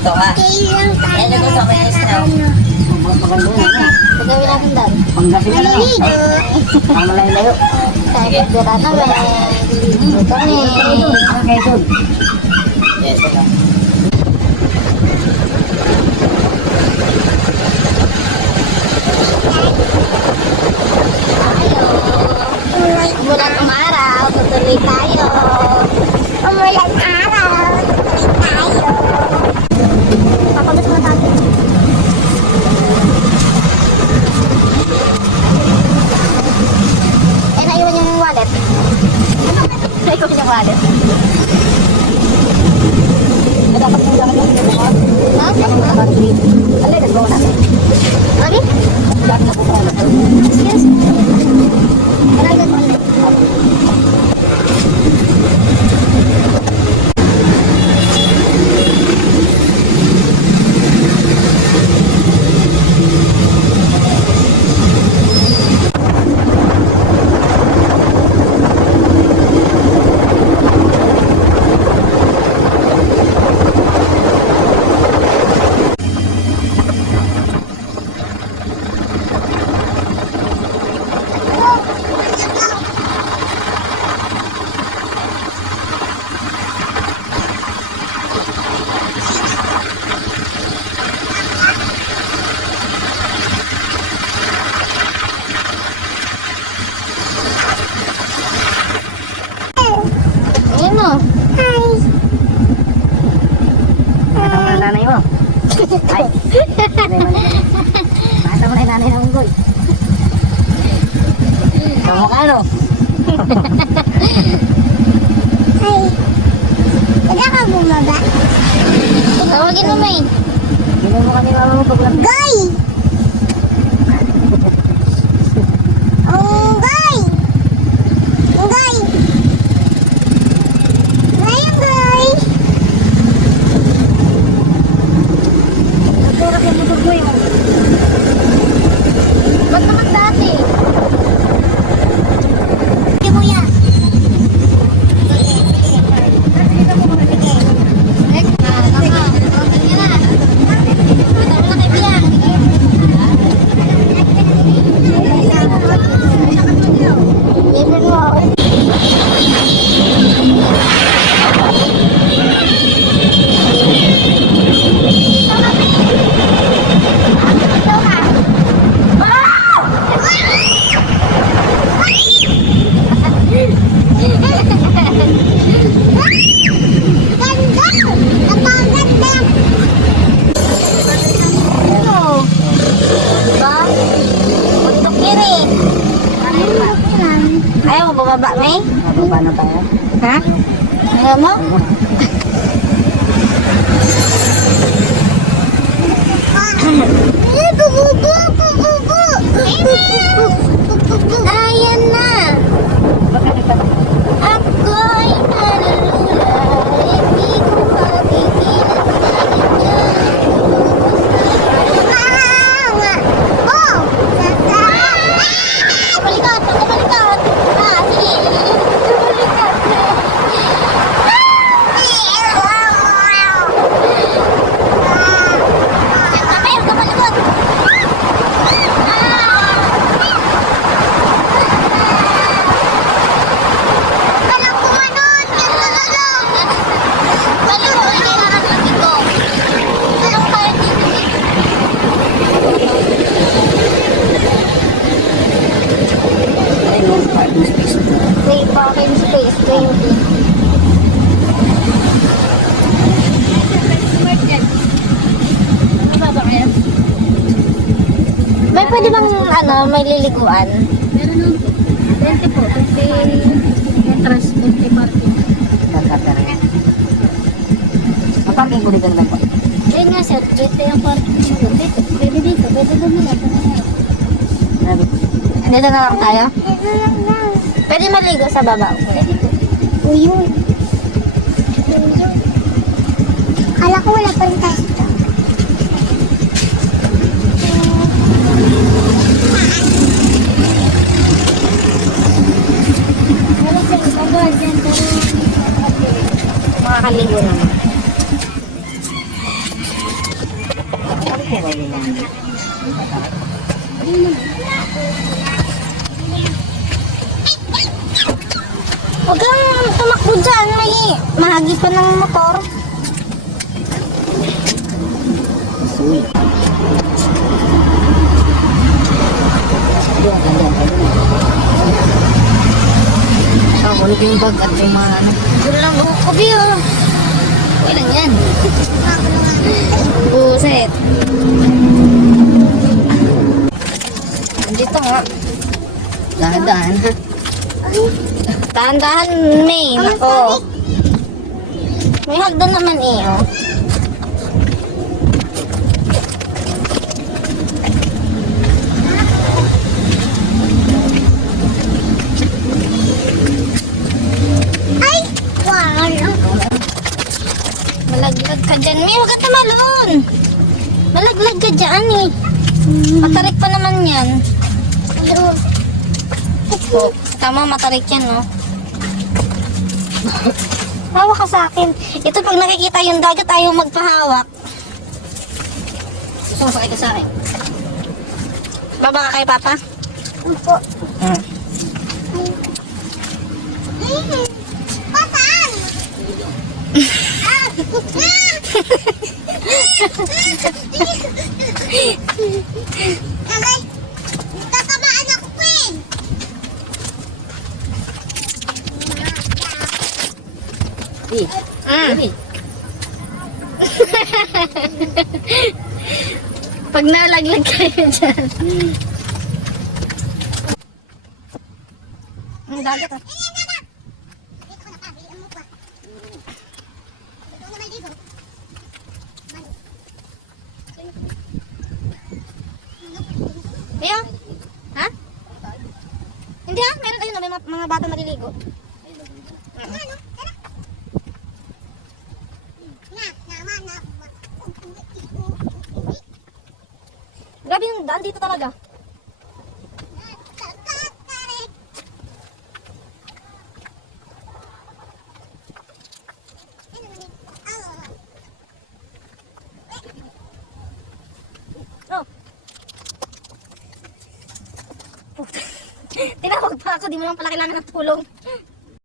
Ito yung gusto ko. Maganda yan. eh. Pagawin natin doon. Panggabi ka lang. Maliligo. Ang malayo-layo. Tayo pagdira na ba? Ito ni. Ang Quezon. Yes, ito. Umulan ang araw, tutuloy tayo. Umulan araw, tutuloy tayo. Papabas mo tayo. Eh, naiwan yung wallet. Naiwan yung wallet. Dapat mo lang yung bukas. Ha? Alay, nagawa natin. Mami? Lahat na po pala. Excuse Ayun mo. Hi. Nakita mo na nanay mo. Ay. Nakita mo na yung nanay ng unggoy. Kamukha no? Hi. Pwede ka bumaba? Tawagin mo, May. Ginumo ka ni mama mo pag. Goy! Ayaw mo bumaba, May? Mababa na tayo. Ha? Ayaw mo? Ayan na! Ako'y nalulula, hindi ko mapigilan Oh! Kabalikat! Kabalikat! Ah, sige! Kabalikat! Kapayang kabalikot! Alam ko manon! Ganda na lang! Balik ko yung kailangan ng dito. Anong kaya dito? Ay, no parking space. Free parking space, 20. May pwede bang ano, may liliguan? Meron nung 20 po, 20 entrance, 20 parking. Nagkatara. Maparking ko dito lang po. Ayun nga sir, dito yung parking dito. Dito, pwede dito, pwede bumila. Grabe. Dito na lang tayo? Pwede maligo sa baba. Uyun. Kala ko wala pa rin tayo. Meron sir, baba dyan, pero... Makakaligo Huwag kang tumakbo dyan. May mahagi pa ng motor. Suy. Doon, ganyan, ganyan. Ah, wala yung bag at yung mga ano. Doon lang buhok ko, Biyo. Okay lang yan. Buset. Dito nga. Dahan-dahan ha. Dahan-dahan, May. Nako. May hagdan naman eh, oh. Malaglag ka dyan, May. Huwag ka tumalon. Malaglag ka dyan, eh. Matarik pa naman yan. Oh, tama, matarik yan, no? Hawak ka sa akin. Ito pag nakikita yung dagat, ayaw magpahawak. Gusto mo sakay ka sa akin? Baba ka kay Papa? Opo. Hmm. Pasaan? Eh, Mm. eh. Pag nalaglag kayo dyan. Ang dagat ah. Mia? Ha? Hindi ah, meron kayo na may mga bata maliligo. Mm. Grabe yung daan dito talaga. Oh. Tinawag pa ako, di mo lang pala kailangan ng tulong.